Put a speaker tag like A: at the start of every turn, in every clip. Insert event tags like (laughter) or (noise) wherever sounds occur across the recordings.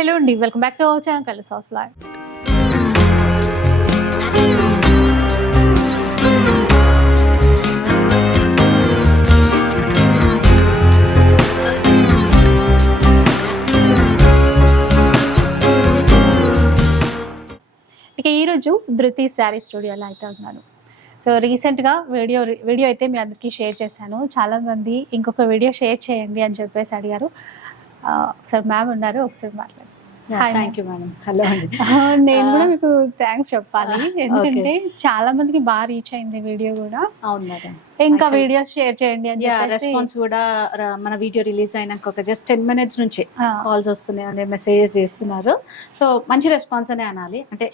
A: Hello అండి welcome back to our channel colours of life. ఇక ఈరోజు ధృతి శారీ స్టూడియోలో అయితే ఉన్నాను. సో రీసెంట్గా వీడియో వీడియో అయితే మీ అందరికీ షేర్ చేశాను. చాలామంది ఇంకొక వీడియో షేర్ చేయండి అని చెప్పేసి అడిగారు. సార్ మ్యామ్ ఉన్నారు ఒకసారి మాట్లాడారు
B: థ్యాంక్ యూ మేడం హలో
A: నేను కూడా మీకు థ్యాంక్స్ చెప్పాలి. ఎందుకంటే చాలా మందికి బాగా రీచ్ అయింది వీడియో కూడా.
B: అవును మేడం
A: ఇంకా వీడియోస్ షేర్ చేయండి అని
B: రెస్పాన్స్ కూడా మన వీడియో రిలీజ్ అయినాక ఒక జస్ట్ టెన్ మినిట్స్ నుంచి కాల్స్ వస్తున్నాయి అనే మెసేజెస్ చేస్తున్నారు. సో మంచి రెస్పాన్స్ అనే అనాలి. అంటే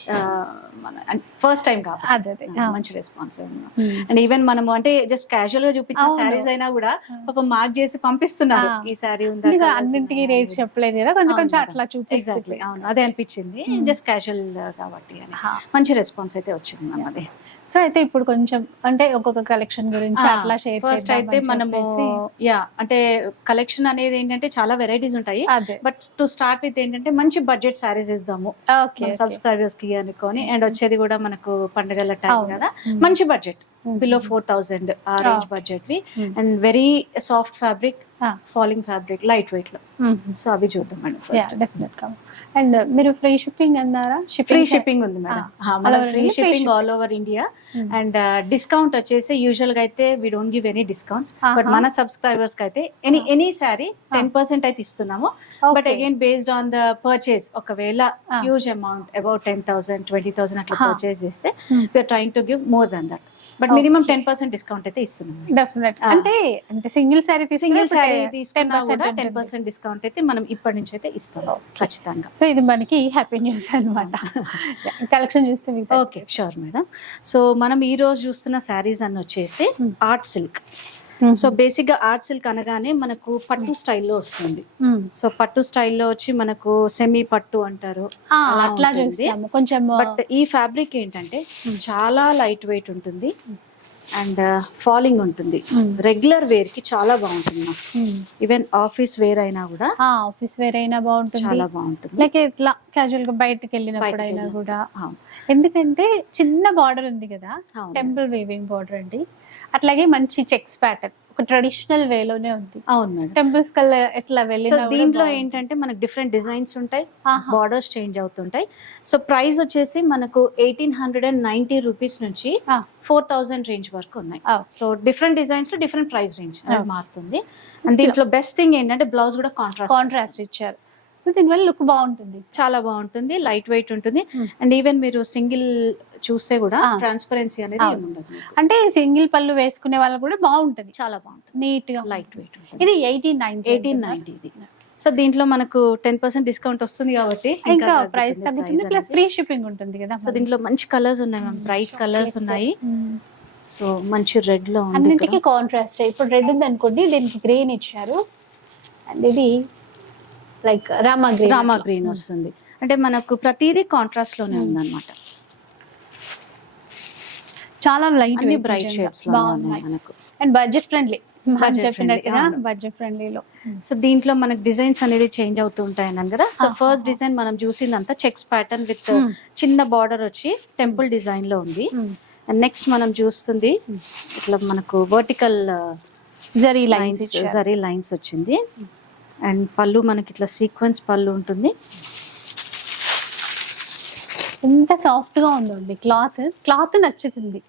B: ఫస్ట్ టైం కాబట్టి.
A: అదే అదే.
B: ఆ, మంచి రెస్పాన్స్ అండ్ ఈవెన్ మనము అంటే జస్ట్ క్యాజువల్గా
A: అవును.
B: శారీస్ అయినా కూడా పాప మార్క్ చేసి పంపిస్తున్నారు. ఈ శారీ
A: ఇంకా అన్నింటికి రేట్ చెప్పలేదు కదా కొంచెం కొంచెం. అట్లా
B: ఎగ్జాక్ట్లీ అవును. అదే అనిపించింది.
A: Hmm.
B: జస్ట్ క్యాజువల్ కాబట్టి మంచి రెస్పాన్స్ అయితే వచ్చింది మనది.
A: సో అయితే ఇప్పుడు కొంచెం అంటే ఒక్కొక్క కలెక్షన్ గురించి అట్లా షేర్
B: ఫస్ట్ అయితే మనము యా అంటే కలెక్షన్ అనేది ఏంటంటే చాలా వెరైటీస్ ఉంటాయి బట్ టు స్టార్ట్ విత్ ఏంటంటే మంచి బడ్జెట్ సారీస్ ఇద్దాము సబ్స్క్రైబర్స్కి అనుకొని అండ్ వచ్చేది కూడా మనకు పండుగల టైం. కదా
A: Hmm.
B: మంచి బడ్జెట్. బిలో ఫోర్ థౌసండ్ ఆ range. Budget we. And very soft fabric
A: Ah.
B: Falling fabric light వెయిట్లో సో అవి చూద్దాం మేడం
A: డెఫినెట్గా అండ్ మీరు ఫ్రీ షిప్పింగ్ అన్నారా
B: ఫ్రీ షిప్పింగ్ ఉంది madam
A: Ah.
B: Free shipping. All over India. And discount వచ్చేసి యూజువల్గా అయితే we don't give any discounts but. మన సబ్స్క్రైబర్స్కి అయితే any
A: Ah.
B: Any sorry ten percent అయితే ఇస్తున్నాము but again based on the purchase ఒకవేళ
A: Ah.
B: Huge amount about ten thousand twenty thousand అట్లా
A: Ah.
B: పర్చేస్ చేస్తే
A: Hmm.
B: We are trying to give more than that but minimum. Ten percent discount అయితే ఇస్తున్నాం
A: definite. అంటే అంటే single sorry
B: single sorry తీసుకున్నా కూడా ten
A: percent
B: discount అయితే మనం ఇప్పటి నుంచి అయితే ఇస్తాం ఖచ్చితంగా.
A: సో ఇది మనకి హ్యాపీ న్యూస్ అనమాట కలెక్షన్ చూస్తే
B: ఓకే షూర్ మేడం సో మనం ఈ రోజు చూస్తున్న శారీస్ అన్ని వచ్చేసి
A: Hmm.
B: ఆర్ట్ సిల్క్ సో బేసిక్గా ఆర్ట్ సిల్క్ అనగానే మనకు పట్టు స్టైల్లో వస్తుంది. సో పట్టు స్టైల్లో వచ్చి మనకు సెమీ పట్టు అంటారు
A: అట్లా. చూస్తాము కొంచెం
B: బట్ ఈ ఫ్యాబ్రిక్ ఏంటంటే చాలా లైట్ వెయిట్ ఉంటుంది అండ్ ఫాలింగ్ ఉంటుంది. రెగ్యులర్ వేర్కి చాలా బాగుంటుంది. ఈవెన్ ఆఫీస్ వేర్ అయినా కూడా
A: ఆఫీస్ వేర్ అయినా బాగుంటుంది
B: చాలా బాగుంటుంది
A: లైక్ ఇట్లా క్యాజువల్గా బయటకు వెళ్ళినప్పుడు అయినా. కూడా. ఎందుకంటే చిన్న బార్డర్ ఉంది కదా. టెంపుల్ వీవింగ్ బార్డర్ అండి అట్లాగే మంచి చెక్స్ ప్యాటర్న్ ఒక ట్రెడిషనల్ వేలోనే ఉంది.
B: అవును
A: టెంపుల్స్ కల్లా ఎట్లా కూడా
B: దీంట్లో. ఏంటంటే మనకు డిఫరెంట్ డిజైన్స్ ఉంటాయి. బార్డర్స్ చేంజ్ అవుతుంటాయి. సో ప్రైస్ వచ్చేసి మనకు eighteen hundred and ninety rupees నుంచి ఫోర్ థౌసండ్ రేంజ్ వరకు ఉన్నాయి. సో డిఫరెంట్ డిజైన్స్లో డిఫరెంట్ ప్రైస్ రేంజ్. మారుతుంది. అండ్ దీంట్లో బెస్ట్ థింగ్ ఏంటంటే బ్లౌజ్ కూడా కాంట్రాస్ట్
A: కాంట్రాస్ట్ ఇచ్చారు. సో దీనివల్ల లుక్ బాగుంటుంది.
B: చాలా బాగుంటుంది. లైట్ వెయిట్ ఉంటుంది.
A: Hmm.
B: అండ్ ఈవెన్ మీరు సింగిల్ చూస్తే కూడా. ట్రాన్స్పరెన్సీ అనేది ఉండదు.
A: అంటే సింగిల్ పళ్ళు వేసుకునే వాళ్ళకి కూడా బాగుంటుంది.
B: చాలా బాగుంటుంది.
A: నీట్గా
B: లైట్ వెయిట్
A: ఇది ఎయిటీన్ నైన్టీ
B: ఎయిటీన్ నైన్టీ ఇది. సో దీంట్లో మనకు టెన్ పర్సెంట్ డిస్కౌంట్ వస్తుంది కాబట్టి
A: ఇంకా ప్రైస్ తగ్గుతుంది. ప్లస్ ఫ్రీ షిప్పింగ్ ఉంటుంది కదా
B: సో దీంట్లో మంచి కలర్స్ ఉన్నాయి మ్యామ్. బ్రైట్ కలర్స్ ఉన్నాయి.
A: మ్మ్.
B: సో మంచి రెడ్లో
A: అన్నింటికి కాంట్రాస్ట్. ఇప్పుడు రెడ్ ఉంది అనుకోండి దీనికి గ్రీన్ ఇచ్చారు. అండ్ ఇది like Rama green
B: Rama green వస్తుంది. అంటే మనకు ప్రతిదీ కాంట్రాస్ట్లోనే ఉంది అనమాట
A: చాలా లైట్
B: బ్రైట్ షేడ్స్ మనకు.
A: And budget friendly. బడ్జెట్ ఫ్రెండ్లీలో
B: సో దీంట్లో మనకు డిజైన్స్ అనేది చేంజ్ అవుతూ ఉంటాయి అన్నాను కదా. సో. ఫస్ట్ డిజైన్ మనం చూసిందంతా చెక్స్ ప్యాటర్న్ విత్
A: Hmm.
B: చిన్న బార్డర్ వచ్చి టెంపుల్ డిజైన్లో ఉంది. అండ్ నెక్స్ట్ మనం చూస్తుంది ఇట్లా మనకు vertical
A: zari
B: lines zari lines వచ్చింది. అండ్ పళ్ళు మనకి ఇట్లా సీక్వెన్స్ పళ్ళు ఉంటుంది.
A: ఎంత సాఫ్ట్గా ఉందండి క్లాత్. క్లాత్ నచ్చుతుంది.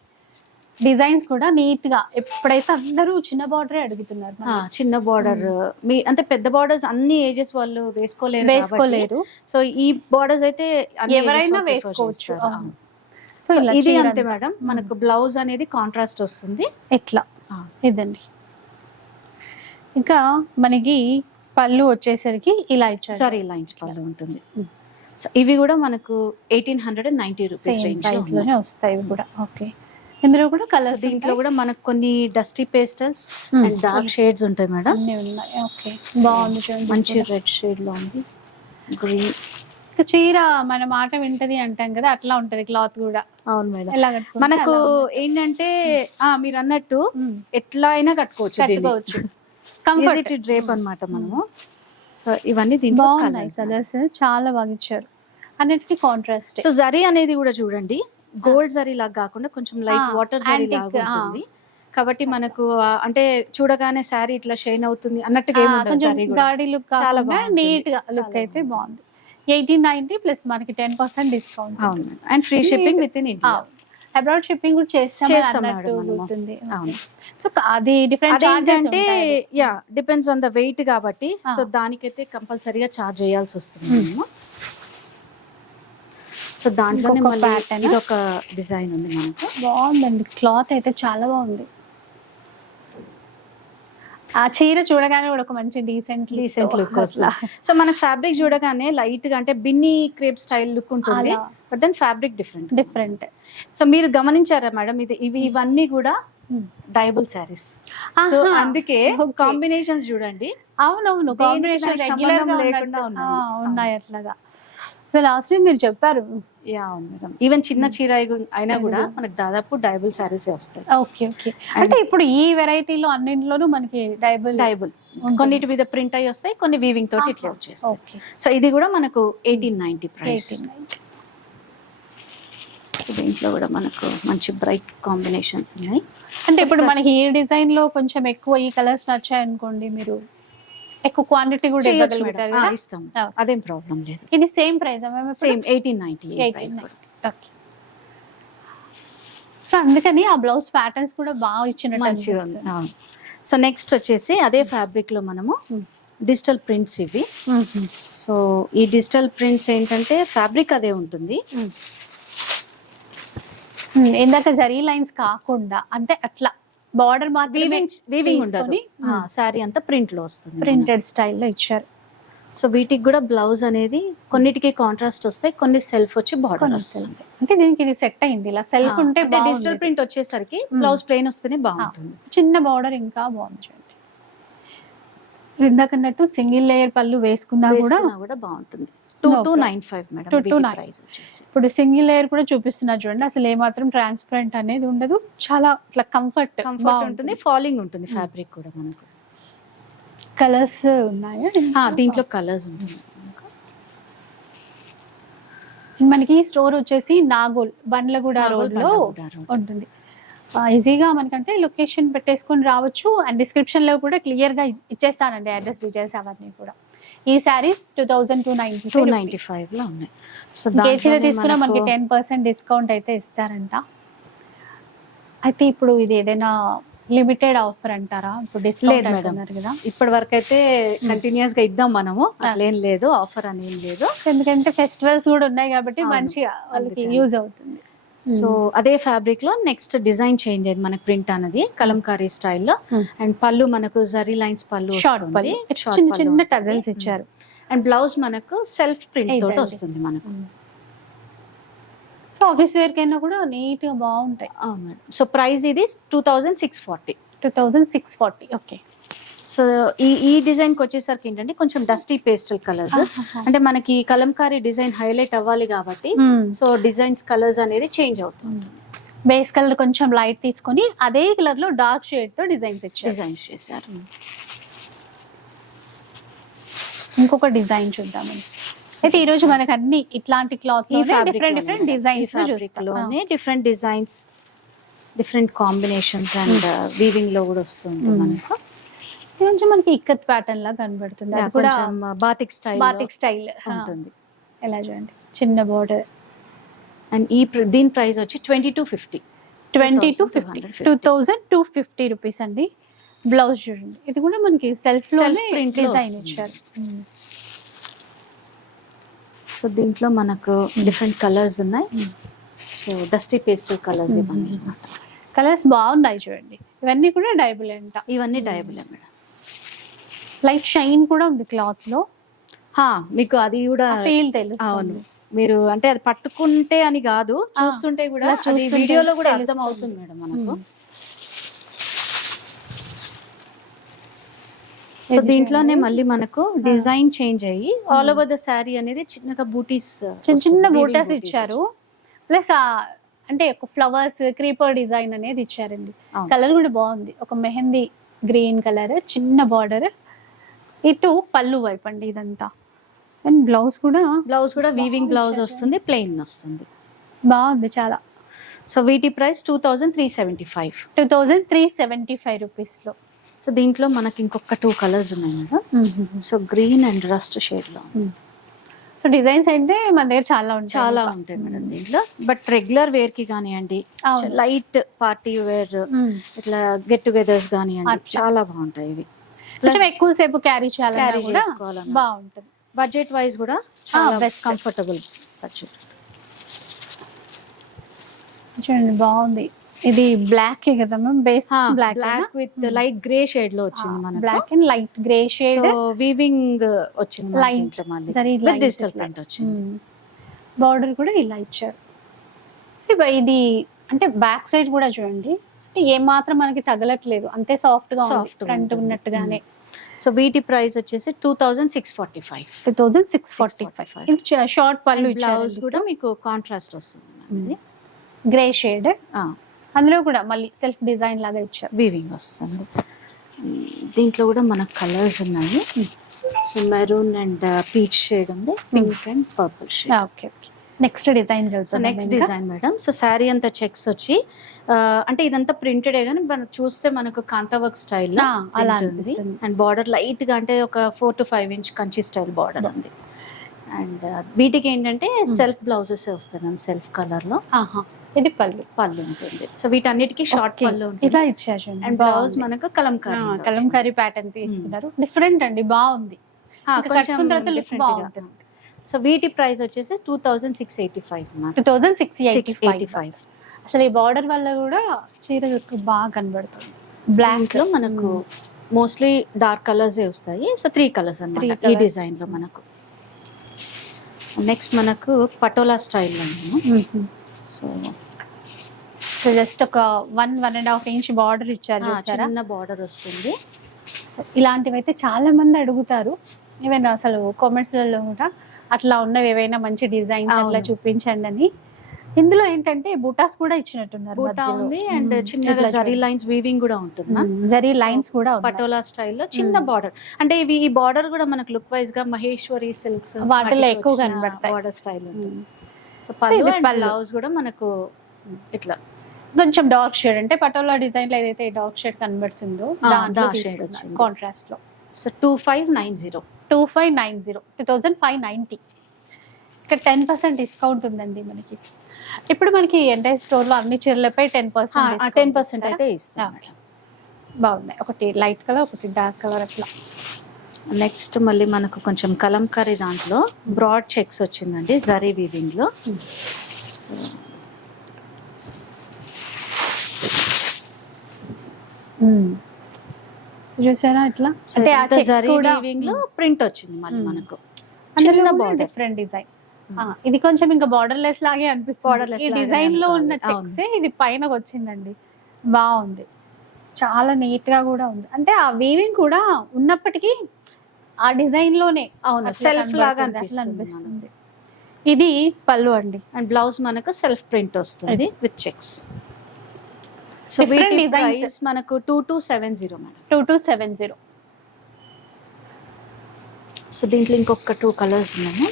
A: డిజైన్స్ కూడా నీట్గా ఎప్పుడైతే అందరూ చిన్న బార్డరే అడుగుతున్నారు
B: చిన్న బార్డర్. మీ అంటే పెద్ద బార్డర్స్ అన్ని ఏజెస్ వాళ్ళు వేసుకోలేరు
A: వేసుకోలేరు.
B: సో ఈ బార్డర్స్ అయితే
A: ఎవరైనా వేసుకోవచ్చు.
B: సో ఇది అంతా. మేడం. మనకు బ్లౌజ్ అనేది కాంట్రాస్ట్ వస్తుంది.
A: ఎట్లా? ఇదండి. ఇంకా మనకి పళ్ళు వచ్చేసరికి ఇలా ఇచ్చారు.
B: సరీ లైన్స్ పళ్ళు ఉంటుంది. సో ఇవి కూడా మనకు eighteen hundred and ninety rupees
A: రేంజ్లోనే వస్తాయి ఇవి కూడా. ఓకే ఇందులో కూడా కలర్స్
B: దీంట్లో కూడా మనకు కొన్ని dusty pastels
A: Hmm.
B: And dark shades ఉంటాయి మేడం.
A: ఓకే బాగుంది
B: మంచి. రెడ్ షేడ్లో ఉంది. గ్రీన్
A: చీర మన మాట వింటది అంటాం కదా అట్లా ఉంటది క్లాత్ కూడా.
B: అవును మేడం. మనకు. ఏంటంటే మీరు అన్నట్టు
A: మ్మ్.
B: ఎట్లా అయినా కట్టుకోవచ్చు
A: కట్టుకోవచ్చు. కంఫర్ట్
B: డ్రేప్ అన్నమాట మనము. సో ఇవన్నీ దీంట్లో
A: బాగున్నాయి. కలర్స్ చాలా బాగా ఇచ్చారు. అన్నిటికీ కాంట్రాస్ట్
B: సో జరీ అనేది కూడా చూడండి. గోల్డ్ జరీ లాగా కాకుండా కొంచెం లైట్ వాటర్ జరీ లాగా. ఉంటుంది. కాబట్టి మనకు అంటే చూడగానే శారీ ఇట్లా షైన్ అవుతుంది అన్నట్టుగా
A: కొంచెం గాడి లుక్
B: బాగుంటుంది.
A: నీట్గా లుక్ అయితే బాగుంది. ఎయిటీన్ నైన్టీ ప్లస్ మనకి టెన్ పర్సెంట్ డిస్కౌంట్
B: అవును. And free shipping with in India
A: abroad shipping కూడా చేస్తాం
B: అవును.
A: సో అది డిఫరెంట్
B: అదేంటంటే yeah depends on the weight కాబట్టి. సో దానికైతే కంపల్సరీగా చార్జ్ చేయాల్సి వస్తుంది
A: Hmm.
B: సో దాంట్లోనే మళ్ళీ. ఇది ఒక డిజైన్ ఉంది మనకు
A: బాగుందండి క్లాత్ అయితే చాలా బాగుంది ఆ చీర చూడగానే కూడా ఒక మంచి డీసెంట్
B: డీసెంట్ లుక్ వస్తుంది. సో మనకు ఫ్యాబ్రిక్ చూడగానే లైట్గా అంటే బిన్నీ క్రేప్ స్టైల్ లుక్ ఉంటుంది. But then fabric different
A: different
B: so మీరు గమనించారా మేడం ఇది ఇవి ఇవన్నీ కూడా డైబుల్ శారీస్ సో అందుకే కాంబినేషన్స్ చూడండి.
A: అవునవును కాంబినేషన్.
B: లేకుండా ఉన్నాయి.
A: అట్లాగా. సో లాస్ట్ టైం మీరు చెప్పారు
B: యా మేడం ఈవెన్ చిన్న చీర అయి- అయినా కూడా మనకు దాదాపు డైబుల్ శారీస్ వస్తాయి.
A: ఓకే ఓకే అంటే ఇప్పుడు ఈ వెరైటీలో అన్నింటిలోనూ మనకి డైబుల్
B: డైబుల్. కొన్నిటి మీద ప్రింట్ అయ్యి వస్తాయి కొన్ని వీవింగ్ తోటి ఇట్లా వచ్చేస్తాయి. సో ఇది కూడా మనకు ఎయిటీన్ నైన్టీ ప్రైస్ దీంట్లో కూడా మనకు మంచి బ్రైట్ కాంబినేషన్స్ ఉన్నాయి.
A: అంటే ఇప్పుడు మనకి ఈ డిజైన్లో కొంచెం ఎక్కువ ఈ కలర్స్ నచ్చాయి అనుకోండి మీరు ఎక్కువ క్వాంటిటీ కూడా ఇవ్వగలుగుతారు కదా?
B: ఇస్తాం. అదేం ప్రాబ్లం లేదు.
A: ఇది same price
B: same eighteen ninety
A: so అందుకని ఆ బ్లౌజ్ ప్యాటర్న్స్ కూడా బాగా ఇచ్చినట్టు.
B: సో నెక్స్ట్ వచ్చేసి అదే ఫ్యాబ్రిక్లో మనము డిజిటల్ ప్రింట్స్ ఇవి. సో ఈ డిజిటల్ ప్రింట్స్ ఏంటంటే ఫ్యాబ్రిక్ అదే ఉంటుంది.
A: Hmm, ఇందాక జరీ లైన్స్ కాకుండా అంటే అట్లా బార్డర్
B: వీవింగ్ వీవింగ్ ఉండదు.
A: తీసుకొని,
B: సారీ అంతా ప్రింట్లో వస్తుంది.
A: ప్రింటెడ్ స్టైల్లో ఇచ్చారు.
B: సో వీటికి కూడా బ్లౌజ్ అనేది కొన్నిటికి కాంట్రాస్ట్ వస్తాయి కొన్ని సెల్ఫ్ వచ్చి బార్డర్ వస్తుంది.
A: అంటే దీనికి ఇది సెట్ అయింది. ఇలా సెల్ఫ్ ఉంటే
B: డిజిటల్ ప్రింట్ వచ్చేసరికి బ్లౌజ్ ప్లెయిన్ వస్తేనే బాగుంటుంది.
A: చిన్న బార్డర్ ఇంకా చూడండి. ఇందాకన్నట్టు సింగిల్ లేయర్ పళ్ళు వేసుకున్నా కూడా
B: వేసుకున్నా కూడా బాగుంటుంది. Two two. Nine five madam వచ్చేసి.
A: ఇప్పుడు సింగిల్ లేయర్ కూడా చూపిస్తున్నారు చూడండి. అసలు ఏమాత్రం ట్రాన్స్పరెంట్ అనేది ఉండదు. చాలా ఇట్లా కంఫర్ట్
B: కంఫర్ట్ ఉంటుంది ఫాలింగ్ ఉంటుంది ఫ్యాబ్రిక్ కూడా మనకు.
A: కలర్స్ ఉన్నాయా?
B: ఆ, దీంట్లో? కలర్స్ ఉంటుంది
A: మనకి. స్టోర్ వచ్చేసి నాగోల్ బండ్లగూడ రోడ్. లో. ఉంటుంది ఈజీగా మనకంటే లొకేషన్ పెట్టేసుకొని రావచ్చు. అండ్ డిస్క్రిప్షన్లో కూడా క్లియర్గా ఇచ్చేస్తానండి అడ్రస్ డీటెయిల్స్ అవన్నీ కూడా. ఈ saris two thousand two ninety
B: two ninety ఫైవ్లో ఉన్నాయి సో
A: చీర తీసుకున్నా మనకి టెన్ పర్సెంట్ డిస్కౌంట్ అయితే ఇస్తారంట. అయితే ఇప్పుడు ఇది ఏదైనా లిమిటెడ్ ఆఫర్ అంటారా? ఇప్పుడు
B: లేదు మేడం.
A: అంటున్నారు కదా.
B: ఇప్పటి వరకు అయితే కంటిన్యూస్గా ఇద్దాం మనము. అట్లేం లేదు ఆఫర్ అని ఏం లేదు.
A: ఎందుకంటే ఫెస్టివల్స్ కూడా ఉన్నాయి కాబట్టి. మంచిగా వాళ్ళకి. యూజ్ అవుతుంది.
B: సో అదే ఫ్యాబ్రిక్లో నెక్స్ట్ డిజైన్ చేంజ్ అయింది మనకి ప్రింట్ అనేది కలంకారీ స్టైల్లో
A: Hmm.
B: అండ్ పళ్ళు మనకు జరీ లైన్స్ పళ్ళు
A: చిన్న చిన్న. టజల్స్ ఇచ్చారు.
B: అండ్ బ్లౌజ్ మనకు సెల్ఫ్ ప్రింట్ తోటి. వస్తుంది మనకు.
A: సో ఆఫీస్ వేర్ కైనా కూడా నీట్గా బాగుంటాయి.
B: సో ప్రైస్ ఇది two thousand six forty
A: two thousand six forty okay
B: so ఈ ఈ డిజైన్కి వచ్చేసరికి ఏంటంటే కొంచెం డస్టీ పేస్టల్ కలర్స్ అంటే మనకి కలంకారీ డిజైన్ హైలైట్ అవ్వాలి కాబట్టి సో డిజైన్స్ కలర్స్ అనేది చేంజ్ అవుతుంది.
A: బేస్ కలర్ కొంచెం లైట్ తీసుకొని అదే కలర్లో డార్క్ షేడ్తో డిజైన్స్ ఇచ్చారు.
B: డిజైన్స్ చేశారు.
A: ఇంకొక డిజైన్ చూద్దామని అయితే ఈ రోజు మనకు అన్ని ఇట్లాంటి cloth different different
B: డిజైన్స్లోనే different designs different combinations and వీవింగ్లో కూడా వస్తుంది. మనకు.
A: కొంచెం మనకి ఇక్కత్ ప్యాటర్న్ లా కనబడుతుంది. అది కూడా
B: కొంచెం బాతిక్ స్టైల్
A: బాతిక్ స్టైల్
B: ఉంటుంది.
A: ఎలా చూడండి. చిన్న బోర్డర్
B: అండ్ ఈ దీని ప్రైస్ వచ్చి twenty two fifty.
A: Twenty two fifty.
B: 2250.
A: Two thousand two fifty rupees అండి. బ్లౌజ్ చూడండి. ఇది కూడా మనకి
B: సెల్ఫ్లో
A: డిజైన్. ఇచ్చారు.
B: సో దీంట్లో మనకు డిఫరెంట్ కలర్స్ ఉన్నాయి. So dusty pastel colours. ఇవన్నీ.
A: కలర్స్ బాగున్నాయి చూడండి. ఇవన్నీ కూడా డైబుల్ అంట.
B: ఇవన్నీ డయబులే మేడం.
A: లైట్ షైన్ కూడా ఉంది
B: క్లాత్లో. మీకు అది కూడా
A: ఫీల్
B: అవును.
A: తెలుస్తుంది
B: మీరు అంటే అది పట్టుకుంటే అని కాదు చూస్తుంటే కూడా వీడియోలో కూడా. అర్థం అవుతుంది మేడం మనకు. సో దీంట్లోనే. మళ్ళీ మనకు డిజైన్ చేంజ్ అయ్యి ఆల్ ఓవర్ ద శారీ అనేది చిన్నగా బూటీస్
A: చిన్న చిన్న బూటాస్ ఇచ్చారు. ప్లస్ అంటే ఒక ఫ్లవర్స్ క్రీపర్ డిజైన్ అనేది ఇచ్చారండి. కలర్ కూడా బాగుంది. ఒక మెహందీ గ్రీన్ కలర్ చిన్న బార్డర్ ఇటు పళ్ళు వైపు అండి ఇదంతా. అండ్ బ్లౌజ్ కూడా
B: బ్లౌజ్ కూడా వీవింగ్ బ్లౌజ్. వస్తుంది ప్లెయిన్ వస్తుంది.
A: బాగుంది చాలా.
B: సో వీటి price two thousand three seventy five
A: two thousand three seventy five రూపీస్లో
B: సో దీంట్లో మనకి ఇంకొక టూ కలర్స్ ఉన్నాయి madam so green and rust షేడ్లో
A: సో డిజైన్స్ అంటే మన దగ్గర చాలా ఉంటాయి
B: చాలా. ఉంటాయి మేడం దీంట్లో. బట్ రెగ్యులర్ వేర్కి కానివ్వండి. Light party wear. ఇట్లా గెట్ టుగెదర్స్ కానివ్వండి. చాలా బాగుంటాయి ఇవి.
A: కొంచెం ఎక్కువ సేపు క్యారీ
B: Carry
A: కూడా. బాగుంటుంది.
B: బడ్జెట్ వైజ్ కూడా చాలా
A: best.
B: కంఫర్టబుల్ బడ్జెట్
A: చూడండి బాగుంది. ఇది బ్లాక్ కదా ma'am base black
B: black with light grey షేడ్లో వచ్చింది మనకు.
A: Black and light grey shade
B: weaving వచ్చింది.
A: సరే,
B: లైట్
A: light
B: డిజిటల్. ప్రింట్ వచ్చింది.
A: బార్డర్ కూడా ఇలా ఇచ్చారు. ఇది అంటే బ్యాక్ సైడ్ కూడా చూడండి. అంటే ఏ మాత్రం మనకి తగలట్లేదు. అంతే సాఫ్ట్గా
B: Soft గా
A: ఫ్రంట్. ఉన్నట్టుగానే.
B: సో వీటి ప్రైస్ వచ్చేసి two thousand six forty five
A: two thousand six forty five
B: 645.
A: ఇది షార్ట్ పళ్ళు
B: బ్లౌజ్ కూడా మీకు కాంట్రాస్ట్ వస్తుంది
A: గ్రే షేడ్ అందులో కూడా మళ్ళీ సెల్ఫ్ డిజైన్ లాగా ఇచ్చారు.
B: వీవింగ్ వస్తుంది. దీంట్లో కూడా మనకు కలర్స్ ఉన్నాయి. So maroon and peach shade ఉంది. Pink and purple shade
A: okay okay next design
B: so next design madam so sari అంతా చెక్స్ వచ్చి అంటే ఇదంతా ప్రింటెడే కానీ మనం చూస్తే మనకు కాంతా వర్క్ స్టైల్
A: అలా అనిపిస్తుంది.
B: అండ్ బార్డర్ లైట్గా అంటే ఒక four to five inch Kanchi style border ఉంది. అండ్ వీటికి ఏంటంటే సెల్ఫ్ బ్లౌజెస్ వస్తాయి మ్యామ్ సెల్ఫ్ కలర్లో.
A: ఇది పళ్ళు.
B: పళ్ళు ఉంటుంది. సో వీటన్నిటికీ షార్ట్. పళ్ళు
A: ఇలా
B: ఉంటుంది
A: ఇచ్చారు చూడండి.
B: And blouse. మనకు కలంకారీ
A: కలంకారీ ప్యాటర్న్ తీసుకున్నారు. డిఫరెంట్ అండి బాగుంది. కట్టుకున్న తర్వాత లుక్ బాగుంటుంది.
B: సో వీటి ప్రైస్ వచ్చేసి two thousand six eighty five
A: two thousand six eighty five. అసలు ఈ బార్డర్ వల్ల కూడా చీర లుక్ బాగా కనబడుతుంది.
B: బ్లాక్లో మనకు మోస్ట్లీ డార్క్ కలర్స్ వస్తాయి. సో త్రీ కలర్స్ అన్నమాట ఈ
A: colours.
B: డిజైన్లో మనకు. నెక్స్ట్ మనకు patola style so
A: so just ఒక one one and half inch border ఇచ్చారు
B: చిన్న బార్డర్ వస్తుంది.
A: ఇలాంటివి అయితే చాలా మంది అడుగుతారు. ఈవెన్ అసలు కామెంట్స్లలో కూడా అట్లా ఉన్నవి ఏవైనా మంచి డిజైన్స్ అట్లా. చూపించండి అని ఇందులో ఏంటంటే బూటాస్ కూడా ఇచ్చినట్టున్నారు
B: బూటా. ఉంది అండ్. చిన్నగా జరీ. లైన్స్ వీవింగ్ కూడా ఉంటుంది.
A: జరీ లైన్స్ కూడా.
B: పటోలా స్టైల్లో చిన్న. బార్డర్ అంటే ఇవి ఈ బార్డర్ కూడా మనకు లుక్ వైజ్గా మహేశ్వరి సిల్క్స్
A: వాటిలో ఎక్కువ కనబడతాయి.
B: Border style. సో పళ్ళు. బ్లౌజ్ కూడా మనకు ఇట్లా
A: కొంచెం డార్క్ షేడ్ అంటే పటోలా డిజైన్లో ఏదైతే డార్క్ షేడ్ కనబడుతుందో. కాంట్రాస్ట్లో
B: so two five nine zero
A: two five nine zero two thousand five ninety ఇక్కడ టెన్ పర్సెంట్ డిస్కౌంట్ ఉందండి మనకి. ఇప్పుడు మనకి ఎంటైర్ స్టోర్లో అన్ని చీరలపై టెన్ పర్సెంట్
B: టెన్ పర్సెంట్ అయితే ఇస్తాం.
A: బాగున్నాయి. ఒకటి లైట్ కలర్ ఒకటి డార్క్ కలర్ అట్లా.
B: నెక్స్ట్ మళ్ళీ మనకు కొంచెం కలంకారీ దాంట్లో బ్రాడ్ చెక్స్ వచ్చిందండి జరీ వీవింగ్లో
A: Hmm. చూసారా ఇట్లా? అంటే ఆ
B: జరీ
A: కూడా
B: లో ప్రింట్ వచ్చింది మళ్ళీ
A: Hmm.
B: మనకు.
A: చిన్న బార్డర్
B: బార్డర్
A: డిఫరెంట్ డిజైన్ ఇది కొంచెం ఇంకా బార్డర్ లెస్ లాగే అనిపిస్తుంది.
B: Borderless
A: ఈ డిజైన్లో ఉన్న. చెక్స్ ఇది పైన వచ్చిందండి. బాగుంది. చాలా నీట్గా కూడా ఉంది. అంటే ఆ వీవింగ్ కూడా ఉన్నప్పటికీ ఆ డిజైన్లోనే
B: అవును సెల్ఫ్ లాగా అనిపిస్తుంది
A: ఇది పళ్ళు అండి.
B: అండ్ బ్లౌజ్ మనకు సెల్ఫ్ ప్రింట్ వస్తుంది విత్ చెక్స్ సో వీటి. ప్రైస్ మనకు two two seven zero madam
A: two two seven zero
B: so దీంట్లో ఇంకొక టూ కలర్స్ ఉన్నాయి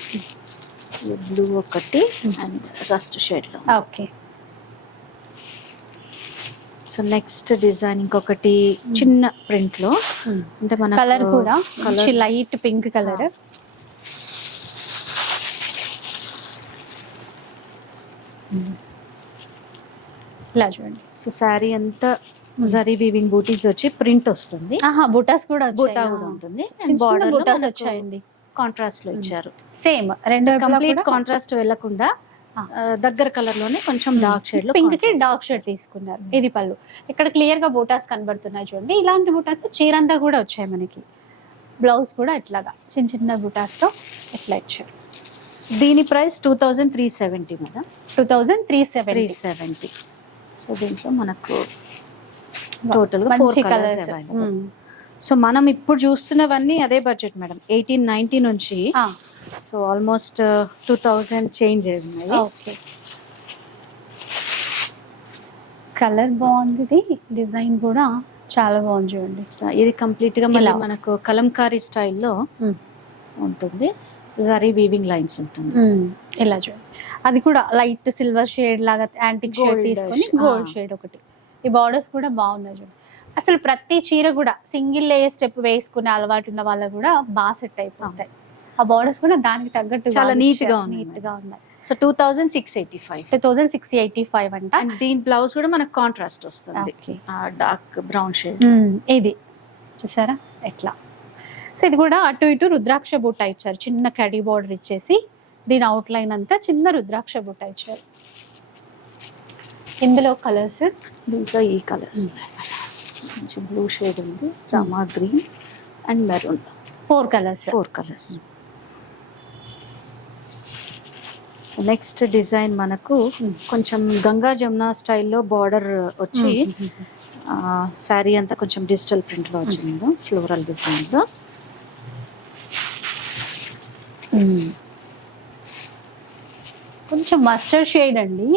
B: బ్లూ ఒకటి అండ్ రస్ట్ షేడ్లో
A: ఓకే
B: సో నెక్స్ట్ డిజైన్ ఇంకొకటి చిన్న ప్రింట్లో. అంటే మన
A: కలర్ కూడా. లైట్ పింక్ కలర్ ఇలా చూడండి.
B: సో శారీ అంతా జరీ వీవింగ్ బూటీస్ వచ్చి ప్రింట్ వస్తుంది.
A: ఆహా బుటాస్ కూడా
B: బూటా కూడా ఉంటుంది. బార్డర్
A: బుటాస్ వచ్చాయండి.
B: కాంట్రాస్ట్లో ఇచ్చారు
A: సేమ్ రెండు
B: కంప్లీట్ కాంట్రాస్ట్.
A: ఆ,
B: దగ్గర కలర్లోనే కొంచెం డార్క్ షేడ్ పింక్కి.
A: డార్క్ షేడ్ తీసుకున్నారు. ఇది పళ్ళు. ఇక్కడ క్లియర్గా బూటాస్ కనబడుతున్నాయి చూడండి. ఇలాంటి బూటాస్ చీరంతా కూడా వచ్చాయి మనకి. బ్లౌజ్ కూడా ఇట్లాగా. చిన్న చిన్న బూటాస్తో ఇట్లా ఇచ్చారు.
B: దీని price two thousand three seventy madam.
A: Two thousand three
B: three seventy. So దీంట్లో మనకు టోటల్గా ఫోర్ కలర్స్ సో మనం ఇప్పుడు చూస్తున్నవన్నీ అదే బడ్జెట్ మేడం ఎయిటీన్ నైన్టీ నుంచి so almost two thousand change ఉన్నాయి
A: ఓకే. కలర్ బాగుంది డిజైన్ కూడా చాలా బాగుంది చూడండి.
B: ఇది కంప్లీట్గా మళ్ళీ. మనకు కలంకారీ స్టైల్లో. ఉంటుంది. జరీ వీవింగ్ లైన్స్ ఉంటుంది.
A: ఇలా చూడండి. అది కూడా లైట్ సిల్వర్ షేడ్ లాగా యాంటిక్ షేడ్ తీసుకొని గోల్డ్. షేడ్ ఒకటి. ఈ బార్డర్స్ కూడా బాగున్నాయి చూడండి అసలు ప్రతి చీర కూడా సింగిల్ లేయర్ స్టెప్ వేసుకునే అలవాటు ఉన్న వాళ్ళకు కూడా బాగా సెట్ అయిపోతాయి. ఆ బార్డర్స్ కూడా దానికి తగ్గట్టు
B: చాలా neat గా.
A: నీట్గా ఉన్నాయి.
B: So two thousand six eighty five
A: two thousand six eighty five అంట
B: దీని బ్లౌజ్ కూడా మనకు కాంట్రాస్ట్ వస్తుంది. Dark brown shade.
A: ఇది. చూసారా? ఎట్లా? సో ఇది కూడా అటు ఇటు రుద్రాక్ష బుట్ట ఇచ్చారు చిన్న కడి బార్డర్ ఇచ్చేసి దీని అవుట్ లైన్ అంతా చిన్న రుద్రాక్ష బుట్ట ఇచ్చారు. ఇందులో కలర్స్
B: దీంట్లో ఈ కలర్స్ మంచి బ్లూ షేడ్ ఉంది. Rama green and maroon
A: four colours
B: four colours so next design మనకు కొంచెం గంగా జమున స్టైల్లో బార్డర్ వచ్చి శారీ అంతా కొంచెం డిజిటల్ ప్రింట్లో వచ్చింది. ఫ్లోరల్ డిజైన్లో
A: కొంచెం మస్టర్డ్ షేడ్ అండి.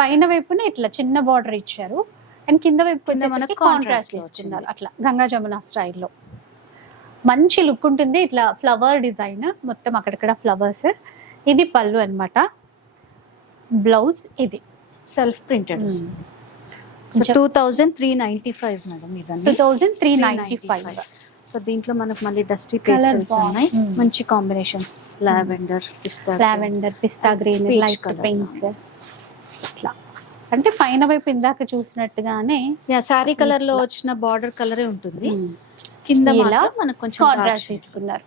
A: పైన వైపున ఇట్లా చిన్న బార్డర్ ఇచ్చారు. అండ్ కింద వైపు
B: కింద
A: మనకి కాంట్రాస్ట్
B: వచ్చింది.
A: అట్లా గంగా జమున స్టైల్లో. మంచి లుక్ ఉంటుంది. ఇట్లా ఫ్లవర్ డిజైన్ మొత్తం అక్కడక్కడ ఫ్లవర్స్. ఇది పళ్ళు అన్నమాట. బ్లౌజ్ ఇది.
B: Self printed. Two thousand three ninety five madam
A: two thousand three ninety five
B: so దీంట్లో మనకు మళ్ళీ డస్టీ పేస్టల్స్
A: బాగుంది.
B: ఉన్నాయి
A: Mm.
B: మంచి combinations lavender pista
A: lavender pista green light. Pink ఇట్లా అంటే పైన వైపు ఇందాక చూసినట్టుగానే
B: శారీ కలర్లో వచ్చిన బార్డర్ కలరే ఉంటుంది
A: Hmm.
B: కింద
A: ఇలా
B: మనకు కొంచెం
A: కాంట్రాస్ట్ తీసుకున్నారు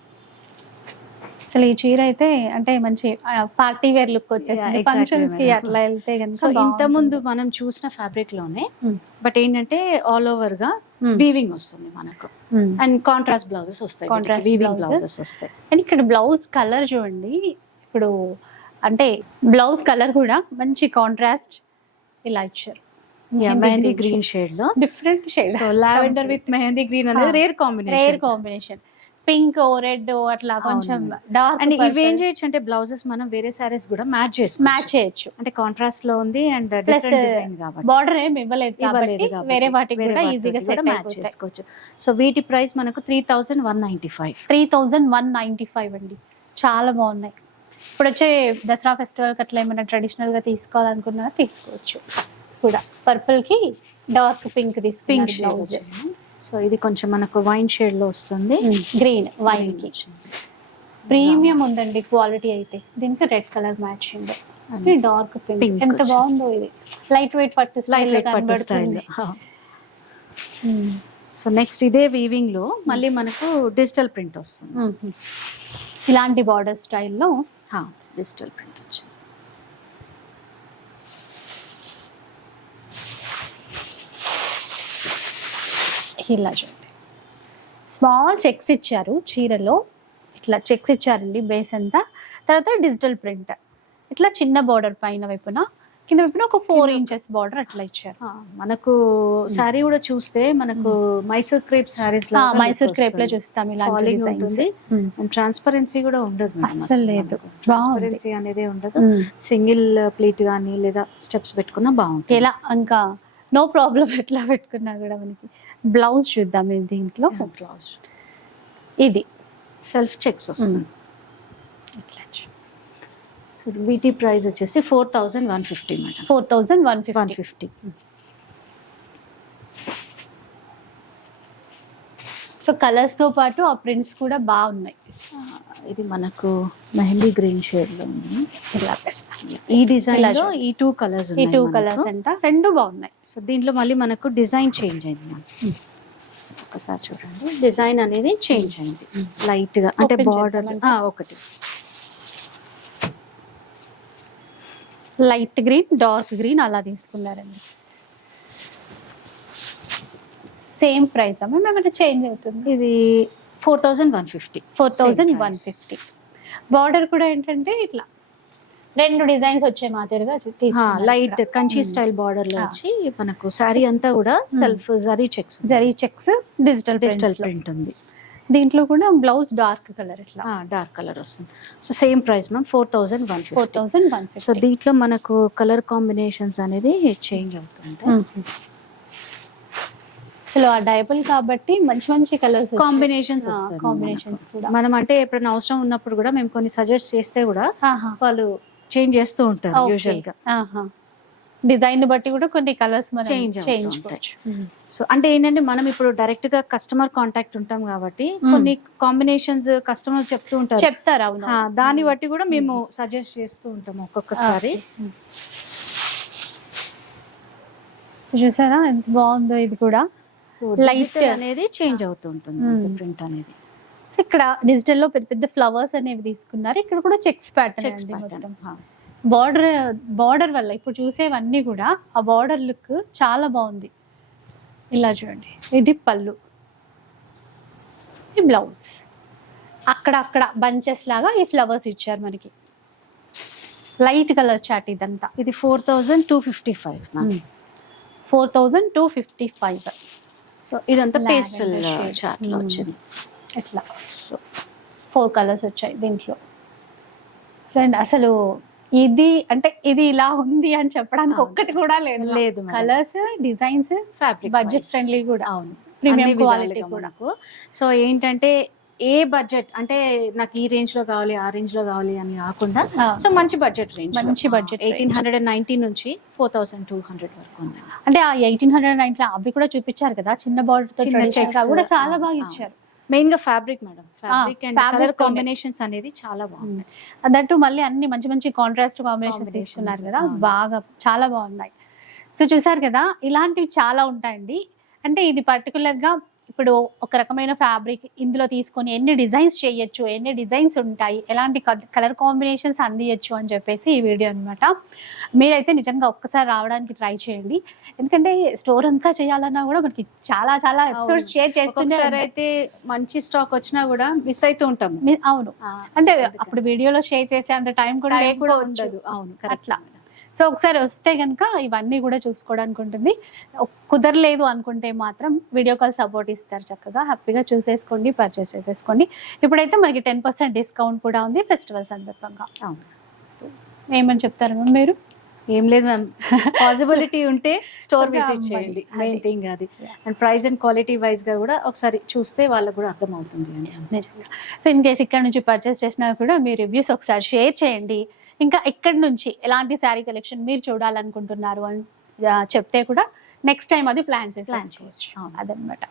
A: అసలు ఈ చీర అయితే అంటే మంచి పార్టీ వేర్ లుక్ వచ్చేసింది.
B: ఫంక్షన్స్కి.
A: అట్లా వెళ్తే
B: సో ఇంత ముందు మనం చూసిన ఫ్యాబ్రిక్లోనే
A: Hmm.
B: బట్ ఏంటంటే ఆల్ ఓవర్గా
A: Hmm.
B: వీవింగ్ వస్తుంది మనకు. అండ్ కాంట్రాస్ట్ బ్లౌజెస్ వస్తాయి
A: Contrast
B: వీవింగ్. బ్లౌజెస్ వస్తాయి.
A: అండ్ ఇక్కడ బ్లౌజ్ కలర్ చూడండి. ఇప్పుడు అంటే బ్లౌజ్ కలర్ కూడా మంచి కాంట్రాస్ట్ ఇలా ఇచ్చారు.
B: మెహందీ గ్రీన్ షేడ్లో.
A: Different shade
B: so lavender with mehndi green అనేది. Rare
A: rare
B: combination
A: combination pink red అట్లా కొంచెం. డార్క్
B: అండ్ ఇవేం చేయొచ్చు? అంటే బ్లౌజెస్ మనం వేరే సారీస్ కూడా మ్యాచ్ చేసి
A: మ్యాచ్ చేయొచ్చు.
B: అంటే కాంట్రాస్ట్లో ఉంది అండ్
A: ప్లస్ బార్డర్ ఏమి ఇవ్వలేదు కాబట్టి వేరే వాటికి కూడా ఈజీగా సెట్
B: మ్యాచ్ చేసుకోవచ్చు. సో వీటి ప్రైస్ మనకు three thousand one ninety five.
A: Three thousand one ninety five అండి. చాలా బాగున్నాయి. ఇప్పుడు వచ్చే దసరా ఫెస్టివల్కి అట్లా ఏమైనా ట్రెడిషనల్గా తీసుకోవాలనుకున్నా తీసుకోవచ్చు. కూడా. పర్పుల్కి డార్క్ పింక్
B: పింక్
A: తీసుకుంది
B: షేడ్ సో ఇది కొంచెం మనకు వైన్ షేడ్లో వస్తుంది.
A: గ్రీన్ వైన్కి ప్రీమియం ఉందండి క్వాలిటీ అయితే. దీనికి రెడ్ కలర్ మ్యాచింగ్ అది డార్క్ పింక్ ఎంత. బాగుందో ఇది. లైట్ వెయిట్ పట్టు
B: లైట్ వెయిట్ పట్టు స్టైల్ (laughs) సో నెక్స్ట్ ఇదే వీవింగ్లో మళ్ళీ మనకు డిజిటల్ ప్రింట్ వస్తుంది.
A: ఇలాంటి బార్డర్ స్టైల్లో
B: డిజిటల్ ప్రింట్ వచ్చింది
A: ఇలా చూడండి స్మాల్ చెక్స్ ఇచ్చారు చీరలో. ఇట్లా చెక్స్ ఇచ్చారండి బేస్ అంతా. తర్వాత డిజిటల్ ప్రింట్ ఇట్లా చిన్న బార్డర్ పైన వైపున. కింద వైపున ఒక ఫోర్ ఇంచెస్ బార్డర్ అట్లా ఇచ్చారు.
B: మనకు శారీ కూడా చూస్తే మనకు మైసూర్ క్రేప్ శారీస్
A: మైసూర్ క్రేప్లో చూస్తాం.
B: ఉంటుంది. అండ్ ట్రాన్స్పరెన్సీ కూడా ఉండదు మేడం
A: అస్సలు లేదు.
B: ట్రాన్స్పరెన్సీ అనేది ఉండదు. సింగిల్ ప్లీట్ కానీ లేదా స్టెప్స్ పెట్టుకున్నా బాగుంటుంది.
A: ఎలా? ఇంకా నో ప్రాబ్లం ఎట్లా పెట్టుకున్నా కూడా మనకి. బ్లౌజ్ చూద్దాం ఇది దీంట్లో.
B: బ్లౌజ్.
A: ఇది.
B: సెల్ఫ్ చెక్స్ వస్తుంది.
A: ఇట్లా
B: సో వీటి ప్రైస్ వచ్చేసి four thousand one fifty madam
A: four thousand one
B: one
A: fifty so కలర్స్తో పాటు ఆ ప్రింట్స్ కూడా బాగున్నాయి.
B: ఇది మనకు మెహందీ గ్రీన్ షేడ్లో ఉంది. ఈ డిజైన్
A: ఇలా
B: లో
A: చూడండి.
B: ఈ టూ కలర్స్
A: ఈ టూ కలర్స్ అంట. రెండు బాగున్నాయి.
B: సో దీంట్లో మళ్ళీ మనకు డిజైన్ చేంజ్ అయింది ఒకసారి చూడండి. డిజైన్ అనేది చేంజ్ అయింది. లైట్గా అంటే బార్డర్? ఒకటి.
A: లైట్ గ్రీన్ డార్క్ గ్రీన్ అలా తీసుకున్నారండి. సేమ్ ప్రైస్ అమ్మ మేమైనా చేంజ్ అవుతుంది?
B: ఇది four thousand one fifty.
A: Four thousand one fifty. Border కూడా ఏంటంటే ఇట్లా రెండు డిజైన్స్ వచ్చే మాదిరిగా
B: లైట్. కంచి. స్టైల్
A: బార్డర్లో.
B: వచ్చి మనకు శారీ అంతా కూడా self zari checks
A: zari checks digital
B: digital
A: digital
B: print ఉంది.
A: దీంట్లో కూడా బ్లౌజ్ డార్క్ కలర్ ఇట్లా.
B: డార్క్ కలర్ వస్తుంది. So same price ma'am four thousand one
A: four thousand one
B: so దీంట్లో మనకు కలర్ కాంబినేషన్స్ అనేది చేంజ్ అవుతుంటాయి.
A: అసలు ఆ డైపల్ కాబట్టి మంచి మంచి కలర్స్
B: కాంబినేషన్స్ వస్తాయి.
A: కాంబినేషన్స్ కూడా.
B: మనం అంటే ఎప్పుడైనా అవసరం ఉన్నప్పుడు కూడా మేము కొన్ని సజెస్ట్ చేస్తే కూడా. వాళ్ళు చేంజ్ చేస్తూ ఉంటారు.
A: యూజువల్గా. డిజైన్ బట్టి కూడా కొన్ని కలర్స్ చేంజ్
B: ఉంటాయి. సో అంటే ఏంటంటే మనం ఇప్పుడు డైరెక్ట్గా కస్టమర్ కాంటాక్ట్ ఉంటాం కాబట్టి కొన్ని కాంబినేషన్స్ కస్టమర్ చెప్తూ ఉంటారు.
A: చెప్తారు అవును.
B: దాన్ని బట్టి కూడా మేము సజెస్ట్ చేస్తూ ఉంటాం ఒక్కొక్కసారి.
A: చూసారా? ఎంత బాగుందో ఇది కూడా.
B: లైట్ అనేది చేంజ్ అవుతూ ఉంటుంది
A: Hmm.
B: ప్రింట్ అనేది.
A: ఇక్కడ డిజిటల్లో పెద్ద పెద్ద ఫ్లవర్స్ అనేవి తీసుకున్నారు. ఇక్కడ కూడా checks
B: checks
A: pattern
B: pattern
A: border border వల్ల ఇప్పుడు చూసేవన్నీ కూడా ఆ బార్డర్ లుక్ చాలా బాగుంది. ఇలా చూడండి. ఇది పళ్ళు. ఈ బ్లౌజ్ అక్కడ అక్కడ బంచెస్ లాగా ఈ ఫ్లవర్స్ ఇచ్చారు మనకి. లైట్ కలర్ చాట్ ఇదంతా.
B: ఇది four thousand two fifty five
A: four thousand two fifty five
B: so ఇదంతా పేస్టల్
A: shade.
B: చాట్లో
A: Hmm.
B: వచ్చింది
A: ఇట్లా సో ఫోర్ కలర్స్ వచ్చాయి దీంట్లో. సో అండ్ అసలు ఇది అంటే ఇది ఇలా ఉంది అని చెప్పడానికి. ఒక్కటి కూడా లేదు.
B: లేదు.
A: Colours designs
B: fabric
A: budget friendly కూడా.
B: అవును.
A: ప్రీమియం క్వాలిటీ కూడా.
B: సో ఏంటంటే ఏ బడ్జెట్ అంటే నాకు ఈ రేంజ్లో కావాలి ఆ రేంజ్లో కావాలి అని కాకుండా. సో మంచి బడ్జెట్ రేంజ్
A: మంచి budget
B: eighteen hundred and ninety నుంచి ఫోర్ థౌసండ్ టూ హండ్రెడ్ వరకు
A: అంటే ఆ ఎయిటీన్ హండ్రెడ్ నైన్ అవి కూడా చూపించారు కదా చిన్న బార్డర్ కూడా చాలా బాగా. ఇచ్చారు.
B: మెయిన్గా fabric madam fabric and colour. Combinations అనేది చాలా బాగుంది
A: దట్టు మళ్ళీ అన్ని మంచి మంచి కాంట్రాస్ట్ కాంబినేషన్స్ తీసుకున్నారు కదా. బాగా చాలా బాగున్నాయి. సో చూసారు కదా ఇలాంటివి చాలా ఉంటాయండి. అంటే ఇది పర్టికులర్గా ఇప్పుడు ఒక రకమైన ఫ్యాబ్రిక్ ఇందులో తీసుకొని ఎన్ని డిజైన్స్ చేయొచ్చు ఎన్ని డిజైన్స్ ఉంటాయి ఎలాంటి కలర్ కాంబినేషన్స్ అందియచ్చు అని చెప్పేసి ఈ వీడియో అన్నమాట. మీరైతే నిజంగా ఒక్కసారి రావడానికి ట్రై చేయండి. ఎందుకంటే స్టోర్ అంతా చేయాలన్నా కూడా మనకి చాలా చాలా ఎపిసోడ్స్. షేర్ చేస్తూనే
B: ఒక్కొక్కసారి
A: ఉంటాయి.
B: అయితే మంచి స్టాక్ వచ్చినా కూడా మిస్ అవుతూ ఉంటాము.
A: మీ- అవును. అంటే అప్పుడు వీడియోలో షేర్ చేసే అంత టైం కూడా లేకుండా ఉండదు.
B: అవును
A: అట్లా. సో ఒకసారి వస్తే కనుక ఇవన్నీ కూడా చూసుకోవడానికి ఉంటుంది. కుదరలేదు అనుకుంటే మాత్రం వీడియో కాల్ సపోర్ట్ ఇస్తారు చక్కగా. హ్యాపీగా చూసేసుకోండి పర్చేస్ చేసేసుకోండి. ఇప్పుడైతే మనకి టెన్ పర్సెంట్ డిస్కౌంట్ కూడా ఉంది ఫెస్టివల్ సందర్భంగా.
B: అవును.
A: సో ఏమని చెప్తారు మ్యామ్ మీరు?
B: ఏం లేదు మ్యామ్ పాసిబిలిటీ (laughs) ఉంటే స్టోర్ విజిట్. చేయండి. మెయిన్ థింగ్ అది. అండ్ ప్రైస్ అండ్ క్వాలిటీ వైజ్గా కూడా ఒకసారి చూస్తే వాళ్ళకు కూడా అర్థం అవుతుంది అని
A: నిజంగా. సో ఇన్ కేస్ ఇక్కడ నుంచి పర్చేస్ చేసినా కూడా మీ రివ్యూస్ ఒకసారి షేర్ చేయండి. ఇంకా ఇక్కడ నుంచి ఎలాంటి శారీ కలెక్షన్ మీరు చూడాలనుకుంటున్నారు అని చెప్తే కూడా నెక్స్ట్ టైం అది ప్లాన్ చేసి చేసుకోవచ్చు
B: చేయొచ్చు. అవును.
A: అదనమాట.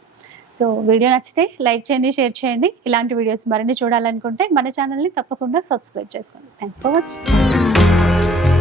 A: సో వీడియో నచ్చితే లైక్ చేయండి షేర్ చేయండి. ఇలాంటి వీడియోస్ మరిన్ని చూడాలనుకుంటే మన ఛానల్ని తప్పకుండా సబ్స్క్రైబ్ చేసుకోండి. Thanks for watching